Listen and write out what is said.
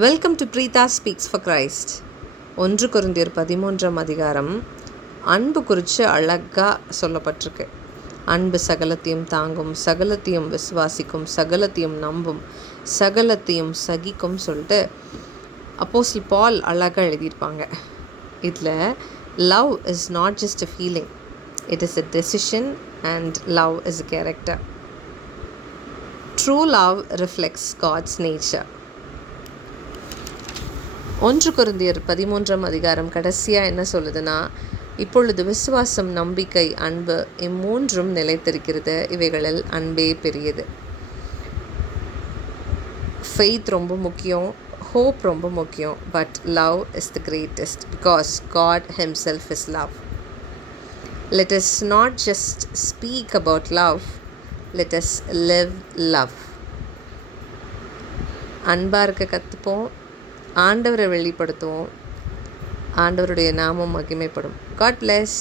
Welcome to Preetha speaks for Christ. 1 கொரிந்தியர் 13ஆம் அதிகாரம் அன்பு குறித்து அழகாக சொல்லப்பட்டிருக்கு. அன்பு சகலத்தையும் தாங்கும், சகலத்தையும் விசுவாசிக்கும், சகலத்தையும் நம்பும், சகலத்தையும் சகிக்கும் சொல்லிட்டு அப்போஸ்தலன் பால் அழகாக எழுதியிருப்பாங்க. இதில் love is not just a feeling, it is a decision and love is a character. True love reflects God's nature. 1 கொரிந்தியர் 13ஆம் அதிகாரம் கடைசியாக என்ன சொல்லுதுன்னா, இப்பொழுது விசுவாசம், நம்பிக்கை, அன்பு இம்மூன்றும் நிலைத்திருக்கிறது, இவைகளில் அன்பே பெரியது. ஃபெய்த் ரொம்ப முக்கியம், ஹோப் ரொம்ப முக்கியம், but love is the greatest because God himself is love. Let us not just speak about love, let us live love. அன்பாக இருக்க கற்றுப்போம், ஆண்டவரை வெளிப்படுத்துவோம், ஆண்டவருடைய நாமம் மகிமைப்படும். God bless.